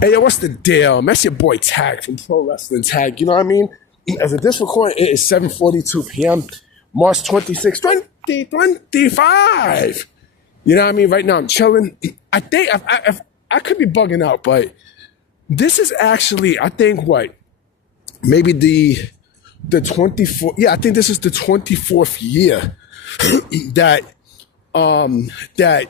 Hey, yo, what's the deal? That's your boy Tag from Pro Wrestling Tag. You know what I mean? As of this recording, it is 7:42 p.m., March 26, 2025. You know what I mean? Right now, I'm chilling. I think I could be bugging out, but this is actually, I think, what? Maybe the 24th. Yeah, I think this is the 24th year that the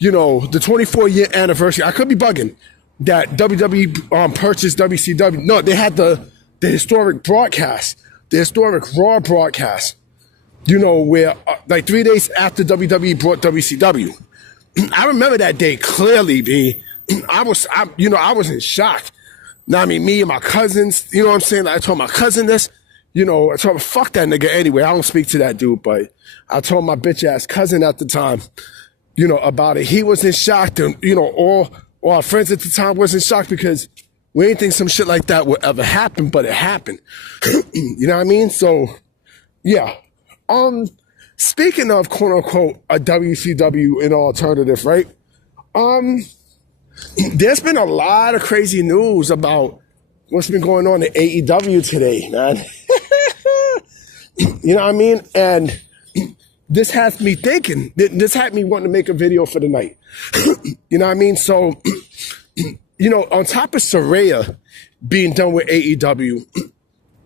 24-year anniversary. I could be bugging. That WWE purchased WCW. No, they had the historic broadcast, the historic Raw broadcast. Where like 3 days after WWE brought WCW. I remember that day clearly, B. I was in shock. Now, I mean, me and my cousins, you know what I'm saying? I told my cousin this, I told him, fuck that nigga anyway. I don't speak to that dude, but I told my bitch ass cousin at the time, about it. He was in shock. And, all our friends at the time was in shock because we didn't think some shit like that would ever happen, but it happened. You know what I mean? So, yeah. Speaking of quote unquote a WCW in alternative, right? There's been a lot of crazy news about what's been going on in AEW today, man. You know what I mean? And this has me thinking, this had me wanting to make a video for the night. You know what I mean? So, on top of Saraya being done with AEW,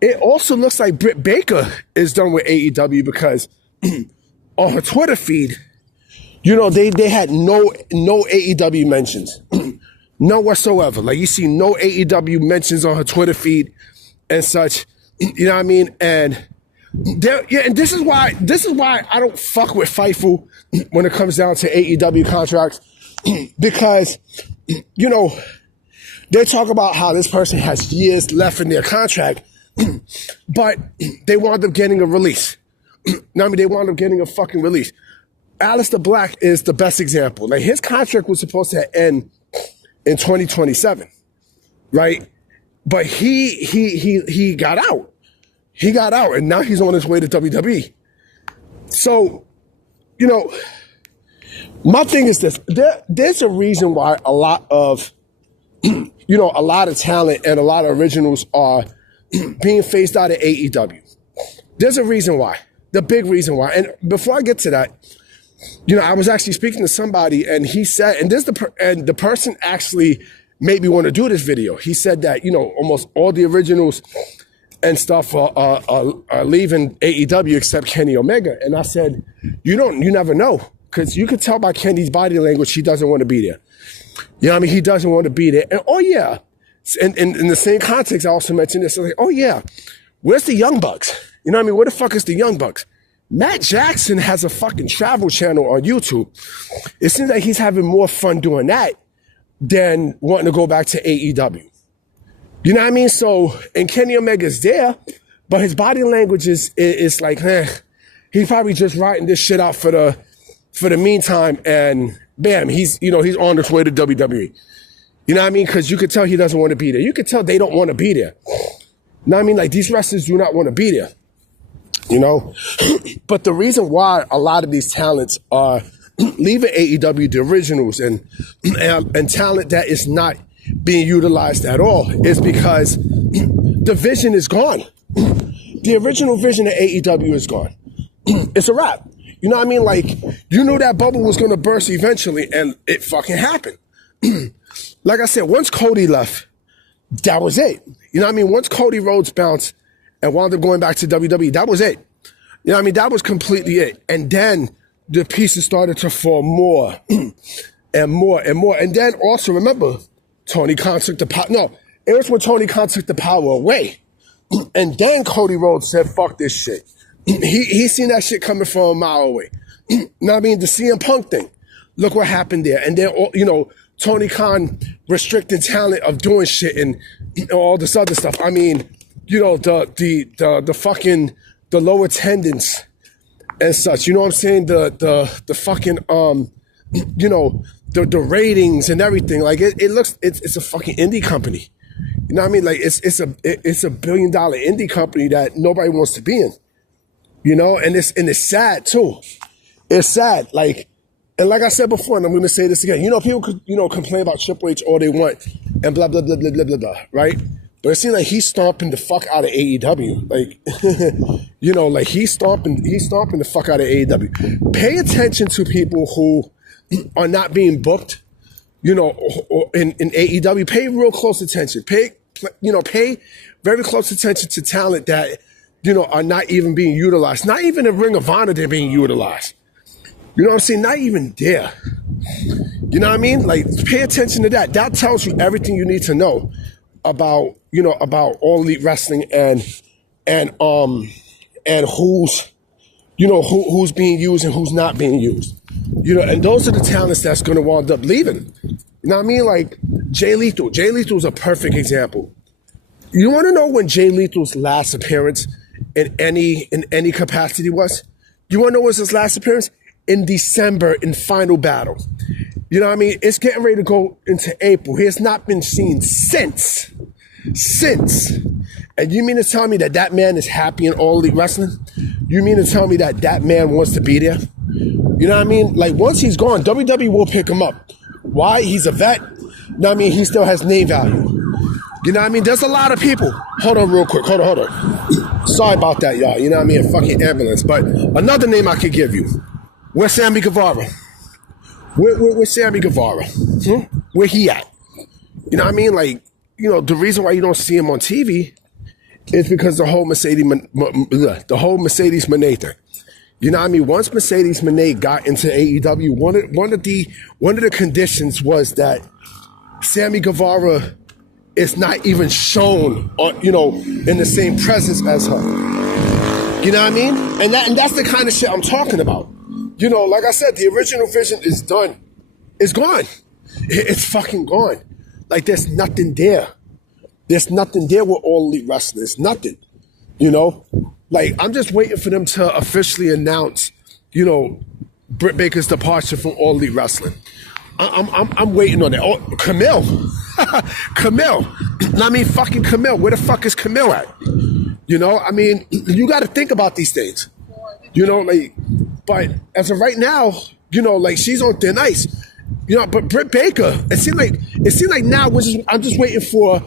it also looks like Britt Baker is done with AEW because on her Twitter feed, they had no AEW mentions. No whatsoever. Like you see no AEW mentions on her Twitter feed and such. You know what I mean? And and this is why I don't fuck with Fightful when it comes down to AEW contracts. Because, they talk about how this person has years left in their contract. But they wound up getting a release. They wound up getting a fucking release. Aleister Black is the best example. Like his contract was supposed to end in 2027, right? But he got out. He got out, and now he's on his way to WWE. So, my thing is this: there's a reason why a lot of talent and a lot of originals are being phased out of AEW. There's a reason why. The big reason why. And before I get to that, I was actually speaking to somebody and he said, and the person actually made me want to do this video. He said that, almost all the originals and stuff are leaving AEW except Kenny Omega. And I said, you never know. Because you could tell by Kenny's body language, he doesn't want to be there. You know what I mean? He doesn't want to be there. And oh yeah. And in the same context, I also mentioned this. I was like, oh yeah, where's the Young Bucks? You know what I mean? Where the fuck is the Young Bucks? Matt Jackson has a fucking travel channel on YouTube. It seems like he's having more fun doing that than wanting to go back to AEW. You know what I mean? So, and Kenny Omega's there, but his body language is like, he's probably just writing this shit out for the meantime, and bam, he's on his way to WWE. You know what I mean? Because you could tell he doesn't want to be there. You could tell they don't want to be there. You know what I mean? Like, these wrestlers do not want to be there. But the reason why a lot of these talents are leaving AEW, the originals, and talent that is not being utilized at all, is because the vision is gone. The original vision of AEW is gone. It's a wrap. You know what I mean? Like, you knew that bubble was going to burst eventually, and it fucking happened. Like I said, once Cody left, that was it. You know what I mean? Once Cody Rhodes bounced and wound up going back to WWE, that was it. You know what I mean? That was completely it. And then the pieces started to fall more and more and more. And then also, remember, Tony Khan took the power. No, it was when Tony Khan took the power away. And then Cody Rhodes said, fuck this shit. He seen that shit coming from a mile away. You know what I mean? The CM Punk thing. Look what happened there. And then, Tony Khan restricting talent of doing shit and all this other stuff. I mean, the fucking, the low attendance and such, you know what I'm saying? The fucking, the ratings and everything. Like it's a fucking indie company. You know what I mean? Like it's a $1 billion indie company that nobody wants to be in, and it's sad too. It's sad. Like, And like I said before, and I'm going to say this again, people could, complain about Triple H all they want and blah, blah, blah, blah, blah, blah, blah, right? But it seems like he's stomping the fuck out of AEW. Like, like he's stomping the fuck out of AEW. Pay attention to people who are not being booked, or in AEW. Pay real close attention. Pay very close attention to talent that, are not even being utilized. Not even in Ring of Honor, they're being utilized. You know what I'm saying? Not even there. You know what I mean? Like, pay attention to that. That tells you everything you need to know about, about All Elite Wrestling and who's, who's being used and who's not being used. And those are the talents that's going to wind up leaving. You know what I mean? Like Jay Lethal. Jay Lethal is a perfect example. You want to know when Jay Lethal's last appearance in any capacity was? You want to know when his last appearance? In December in Final Battle. You know what I mean? It's getting ready to go into April. He has not been seen since. And you mean to tell me that man is happy in All Elite Wrestling? You mean to tell me that man wants to be there? You know what I mean? Like, once he's gone, WWE will pick him up. Why? He's a vet. You know what I mean? He still has name value. You know what I mean? There's a lot of people. Hold on real quick. Hold on. Sorry about that, y'all. You know what I mean? Fucking ambulance. But another name I could give you. Where's Sammy Guevara? Where's Sammy Guevara? Where he at? You know what I mean? Like, the reason why you don't see him on TV is because the whole Mercedes Moné thing. You know what I mean? Once Mercedes Moné got into AEW, one of the conditions was that Sammy Guevara is not even shown on, in the same presence as her. You know what I mean? And that's the kind of shit I'm talking about. Like I said, the original vision is done. It's gone. It's fucking gone. Like, there's nothing there. There's nothing there with All Elite Wrestling. There's nothing. Like, I'm just waiting for them to officially announce, Britt Baker's departure from All Elite Wrestling. I'm waiting on that. Oh, Camille. Camille. I mean, fucking Camille. Where the fuck is Camille at? I mean, you got to think about these things. But as of right now, like, she's on thin ice. But Britt Baker, it seemed like now I'm just waiting for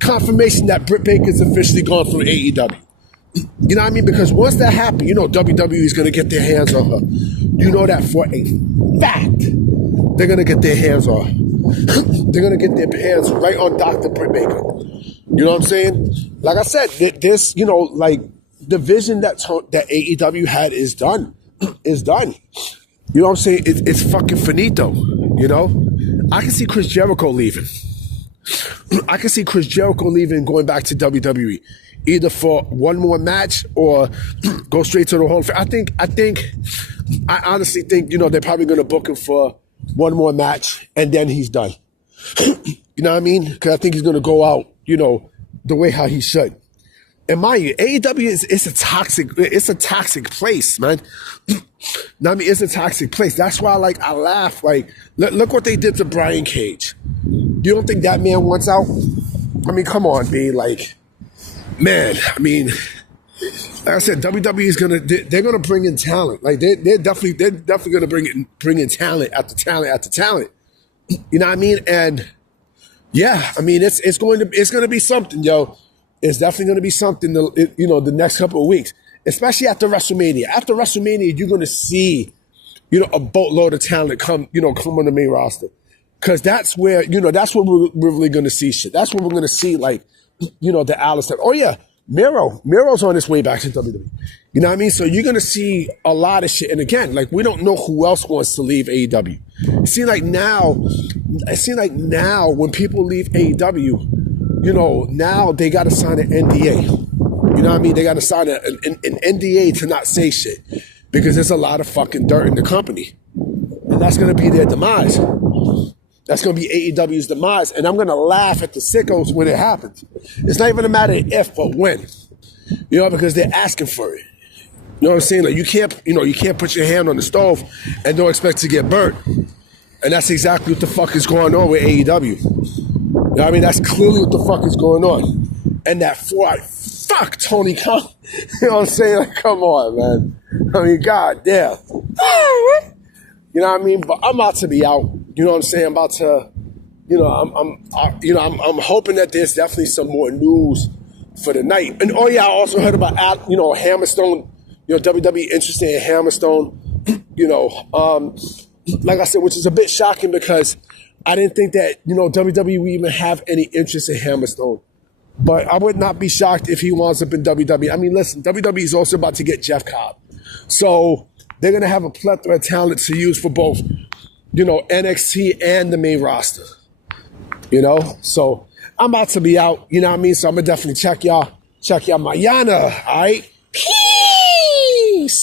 confirmation that Britt Baker's officially gone from AEW. You know what I mean? Because once that happens, WWE is going to get their hands on her. You know that for a fact. They're going to get their hands on her. They're going to get their hands right on Dr. Britt Baker. You know what I'm saying? Like I said, this, like, the vision that AEW had is done. Is done. You know what I'm saying? It's fucking finito. I can see Chris Jericho leaving. I can see Chris Jericho leaving and going back to WWE, either for one more match or go straight to the Hall of Fame. I honestly think, they're probably going to book him for one more match and then he's done. You know what I mean? Because I think he's going to go out, the way how he should. And mind you, AEW it's a toxic place, man. I mean, it's a toxic place. That's why, like, I laugh. Like, look what they did to Brian Cage. You don't think that man wants out? I mean, come on, B. Like, man. I mean, like I said, WWE is they're gonna bring in talent. Like, they're definitely gonna bring in talent after talent after talent. You know what I mean? And yeah, I mean, it's going to be something, yo. It's definitely going to be something, the next couple of weeks, especially after WrestleMania. After WrestleMania, you're going to see, a boatload of talent come on the main roster. Because that's where, that's where we're really going to see shit. That's where we're going to see, like, the Alistair. Oh, yeah, Miro's on his way back to WWE. You know what I mean? So you're going to see a lot of shit. And again, like, we don't know who else wants to leave AEW. It seems like now when people leave AEW, now they got to sign an NDA. You know what I mean? They got to sign an NDA to not say shit because there's a lot of fucking dirt in the company. And that's going to be their demise. That's going to be AEW's demise. And I'm going to laugh at the sickos when it happens. It's not even a matter of if, but when. Because they're asking for it. You know what I'm saying? Like, you can't put your hand on the stove and don't expect to get burnt. And that's exactly what the fuck is going on with AEW. You know what I mean? That's clearly what the fuck is going on. And that fuck Tony Khan. You know what I'm saying? Like, come on, man. I mean, god damn. You know what I mean? But I'm about to be out. You know what I'm saying? I'm about to, I'm hoping that there's definitely some more news for the night. And I also heard about, Hammerstone. WWE interested in Hammerstone. Like I said, which is a bit shocking because I didn't think that, WWE would even have any interest in Hammerstone. But I would not be shocked if he winds up in WWE. I mean, listen, WWE is also about to get Jeff Cobb. So they're going to have a plethora of talent to use for both, NXT and the main roster. So I'm about to be out, you know what I mean? So I'm going to definitely check y'all mañana, all right? Peace.